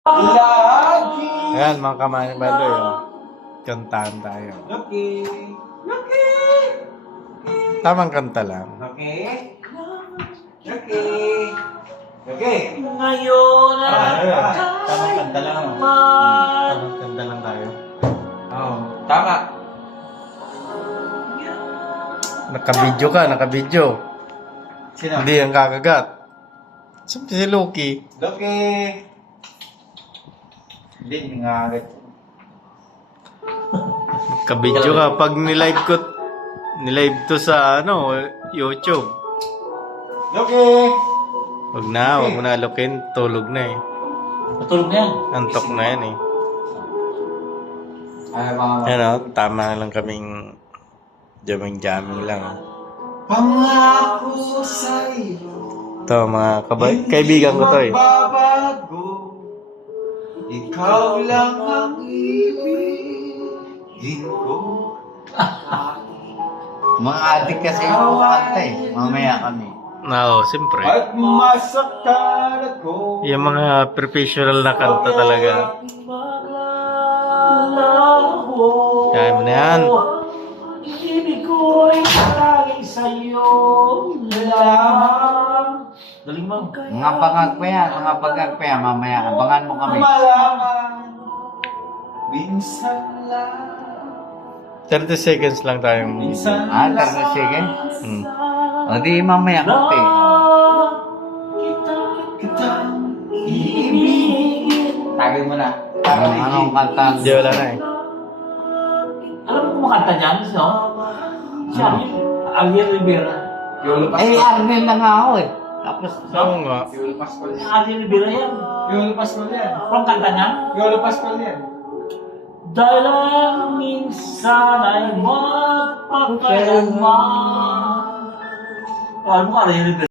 Lagi. Ayan, mga kamay-badoy. Kantahan tayo. Okay. Tamang kanta lang. Okay. Okay. Okay. Ngayon Tamang kanta lang. man. Tamang kanta lang tayo. Oh, tama. Nakabidyo ka, nakabidyo. Sino? Hindi ang kakagat. Siyempre si Loki. Okay. Hindi nga. Nakabidyo ka. Pag nilive to sa YouTube. Okay. Wag mo na alukin. Tulog na eh. Matulog na yan. Antok na yan eh. Ay, mga Tama lang kaming jamming lang. pangako sa'yo. Ito, mga kaibigan ko to eh. Magbabago. Ikaw lang ang ibigin ko. Mga adik kasi yung kanta eh. Mamaya kami. Oo, siyempre. At masaktan ako. Yung mga professional na kanta talaga. Kaya mo na yan. Ibig ko'y lagi sa'yo lamang. Galing mo. Mga bangag pa yan. Mamaya, abangan mo kami. Malaman. Minsan lang. 30 seconds lang tayong... Minsan Ah, lang. 30 seconds? Hmm. O di mamaya kante. Kitang iibigin. Tagay mo na. Anong kanta? Hindi, wala na eh. Alam mo kumakanta niyan, no? Si Ariel Rivera. Yolo Eh, Pascual. Arnel na nga ako eh. Tapos, Oo nga. Yolo Pascual yan. Ariel Rivera yan. Yolo Pascual yan. Anong kanta niya? Yolo Pascual yan. Dahil ang minsan ay magpapalma. Alam mo, Ariel Rivera.